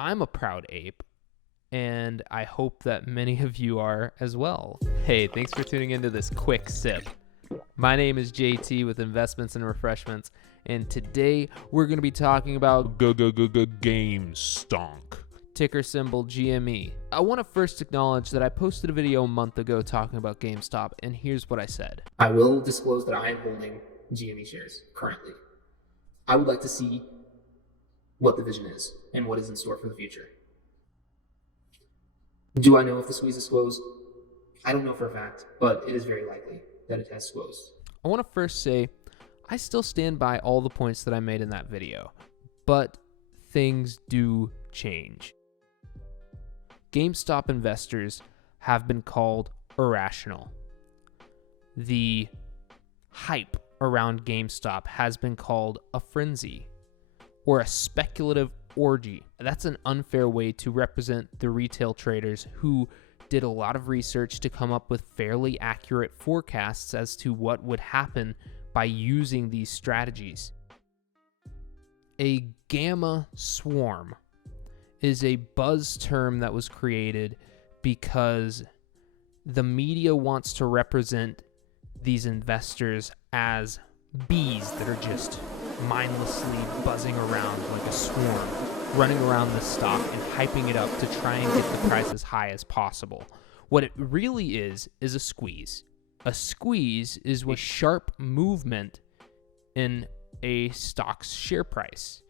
I'm a proud ape, and I hope that many of you are as well. Hey, thanks for tuning into this quick sip. My name is JT with Investments and Refreshments, and today we're going to be talking about GAMESTONK. ticker symbol GME. I want to first acknowledge that I posted a video a month ago talking about GameStop, and here's what I said. I will disclose that I am holding GME shares currently. I would like to see what the vision is and what is in store for the future. Do I know if the squeeze is closed? I don't know for a fact, but it is very likely that it has closed. I want to first say I still stand by all the points that I made in that video, but things do change. GameStop investors have been called irrational. The hype around GameStop has been called a frenzy or a speculative orgy. That's an unfair way to represent the retail traders who did a lot of research to come up with fairly accurate forecasts as to what would happen by using these strategies. A gamma swarm is a buzz term that was created because the media wants to represent these investors as bees that are just mindlessly buzzing around like a swarm, running around the stock and hyping it up to try and get the price as high as possible. What it really is a squeeze. A squeeze is a sharp movement in a stock's share price.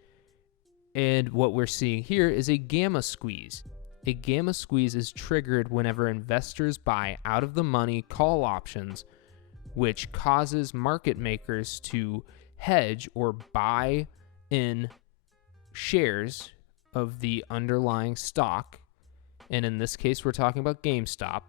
And what we're seeing here is a gamma squeeze. A gamma squeeze is triggered whenever investors buy out of the money call options, which causes market makers to hedge or buy in shares of the underlying stock. And in this case, we're talking about GameStop,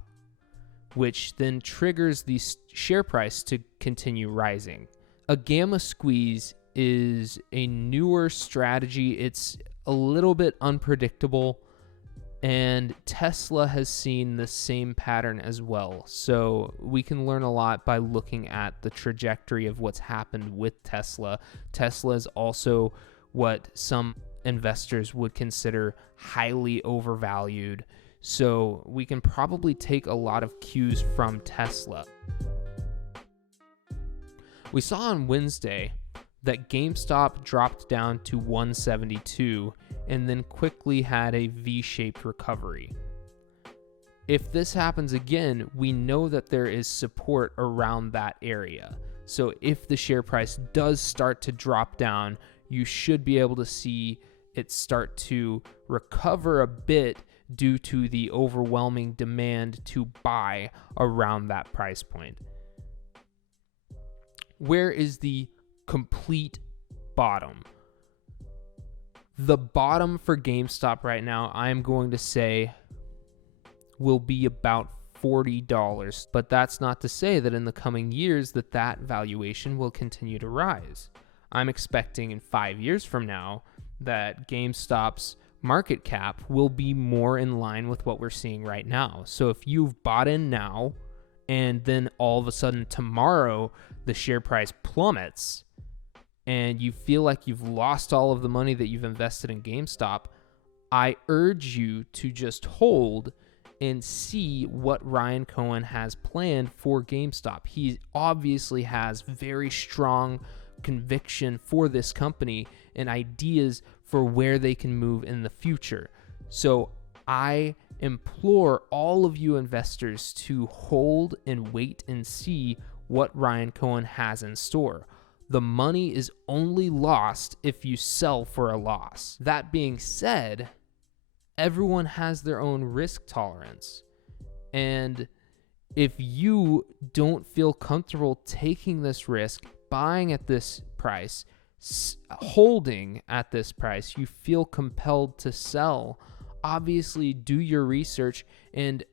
which then triggers the share price to continue rising. A gamma squeeze is a newer strategy. It's a little bit unpredictable, and Tesla has seen the same pattern as well. So we can learn a lot by looking at the trajectory of what's happened with Tesla. Tesla is also what some investors would consider highly overvalued. So we can probably take a lot of cues from Tesla. We saw on Wednesday that GameStop dropped down to 172 and then quickly had a V-shaped recovery. If this happens again, we know that there is support around that area. So if the share price does start to drop down, you should be able to see it start to recover a bit due to the overwhelming demand to buy around that price point. Where is the complete bottom? The bottom for GameStop right now, I'm going to say, will be about $40. But that's not to say that in the coming years that valuation will continue to rise. I'm expecting in 5 years from now that GameStop's market cap will be more in line with what we're seeing right now. So if you've bought in now and then all of a sudden tomorrow the share price plummets and you feel like you've lost all of the money that you've invested in GameStop, I urge you to just hold and see what Ryan Cohen has planned for GameStop. He obviously has very strong conviction for this company and ideas for where they can move in the future. So I implore all of you investors to hold and wait and see what Ryan Cohen has in store. The money is only lost if you sell for a loss. That being said, everyone has their own risk tolerance. And if you don't feel comfortable taking this risk, buying at this price, holding at this price, you feel compelled to sell, obviously do your research and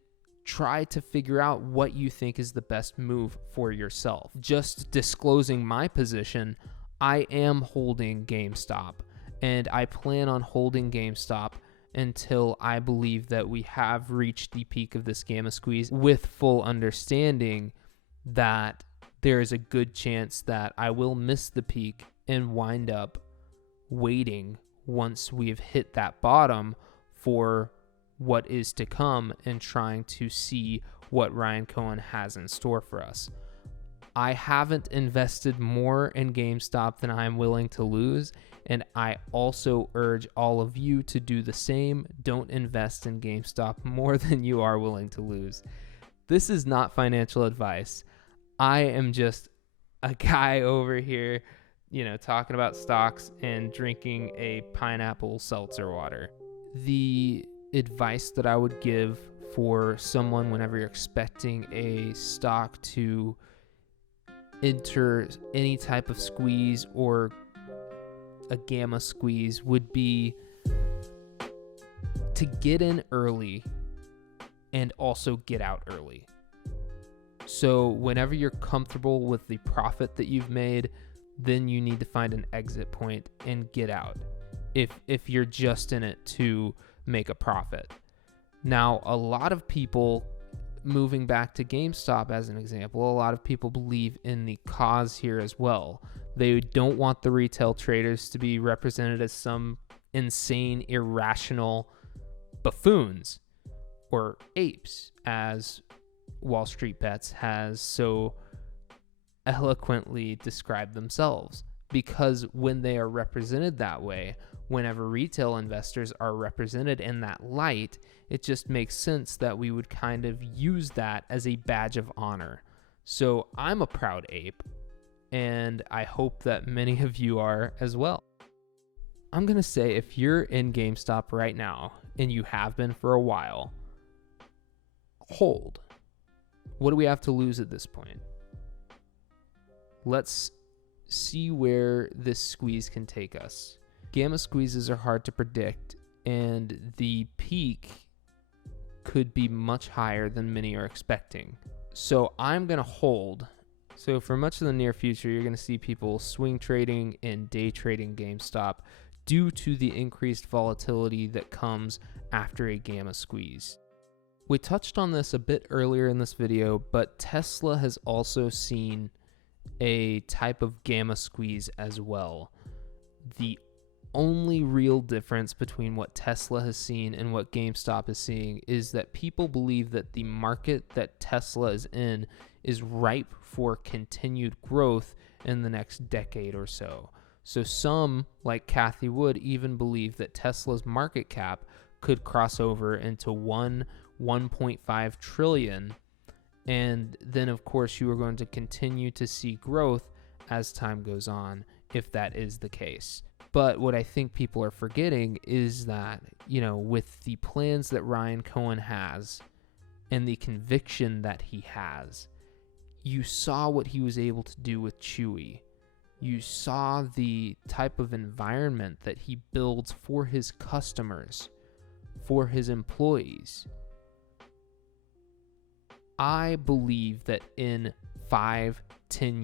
try to figure out what you think is the best move for yourself. Just disclosing my position, I am holding GameStop, and I plan on holding GameStop until I believe that we have reached the peak of this gamma squeeze, with full understanding that there is a good chance that I will miss the peak and wind up waiting once we've hit that bottom for what is to come and trying to see what Ryan Cohen has in store for us. I haven't invested more in GameStop than I'm willing to lose, and I also urge all of you to do the same. Don't invest in GameStop more than you are willing to lose. This is not financial advice. I am just a guy over here, talking about stocks and drinking a pineapple seltzer water. The advice that I would give for someone whenever you're expecting a stock to enter any type of squeeze or a gamma squeeze would be to get in early and also get out early. So whenever you're comfortable with the profit that you've made, then you need to find an exit point and get out if you're just in it to make a profit. Now, a lot of people, moving back to GameStop as an example, a lot of people believe in the cause here as well. They don't want the retail traders to be represented as some insane, irrational buffoons or apes, as Wall Street Bets has so eloquently described themselves. Because when they are represented that way, whenever retail investors are represented in that light, it just makes sense that we would kind of use that as a badge of honor. So I'm a proud ape, and I hope that many of you are as well. I'm going to say, if you're in GameStop right now, and you have been for a while, hold. What do we have to lose at this point? Let's see where this squeeze can take us. Gamma squeezes are hard to predict, and the peak could be much higher than many are expecting. So I'm going to hold. So for much of the near future, you're going to see people swing trading and day trading GameStop due to the increased volatility that comes after a gamma squeeze. We touched on this a bit earlier in this video, but Tesla has also seen a type of gamma squeeze as well. The only real difference between what Tesla has seen and what GameStop is seeing is that people believe that the market that Tesla is in is ripe for continued growth in the next decade or so. So some, like Cathie Wood, even believe that Tesla's market cap could cross over into 1.5 trillion. And then, of course, you are going to continue to see growth as time goes on, if that is the case. But what I think people are forgetting is that, with the plans that Ryan Cohen has and the conviction that he has, you saw what he was able to do with Chewy. You saw the type of environment that he builds for his customers, for his employees. I believe that in 5-10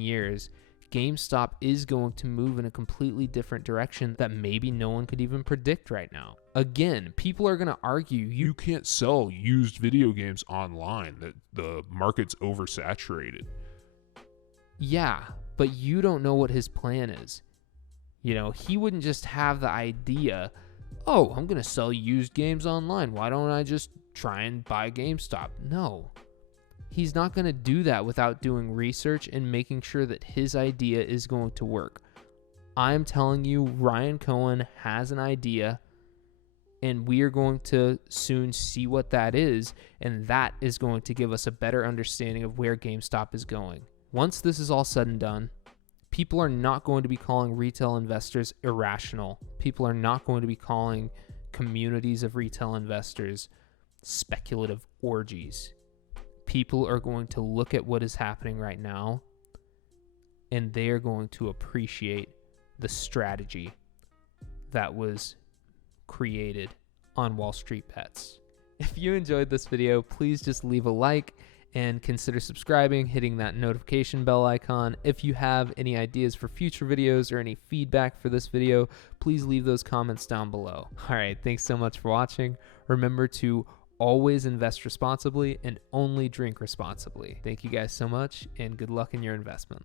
years, GameStop is going to move in a completely different direction that maybe no one could even predict right now. Again, people are going to argue you can't sell used video games online, that the market's oversaturated. Yeah, but you don't know what his plan is. He wouldn't just have the idea, oh, I'm going to sell used games online. Why don't I just try and buy GameStop? No. He's not going to do that without doing research and making sure that his idea is going to work. I'm telling you, Ryan Cohen has an idea, and we are going to soon see what that is, and that is going to give us a better understanding of where GameStop is going. Once this is all said and done, people are not going to be calling retail investors irrational. People are not going to be calling communities of retail investors speculative orgies. People are going to look at what is happening right now, and they are going to appreciate the strategy that was created on Wall Street Bets. If you enjoyed this video, please just leave a like and consider subscribing, hitting that notification bell icon. If you have any ideas for future videos or any feedback for this video, please leave those comments down below. All right, thanks so much for watching. Remember to always invest responsibly and only drink responsibly. Thank you guys so much, and good luck in your investment.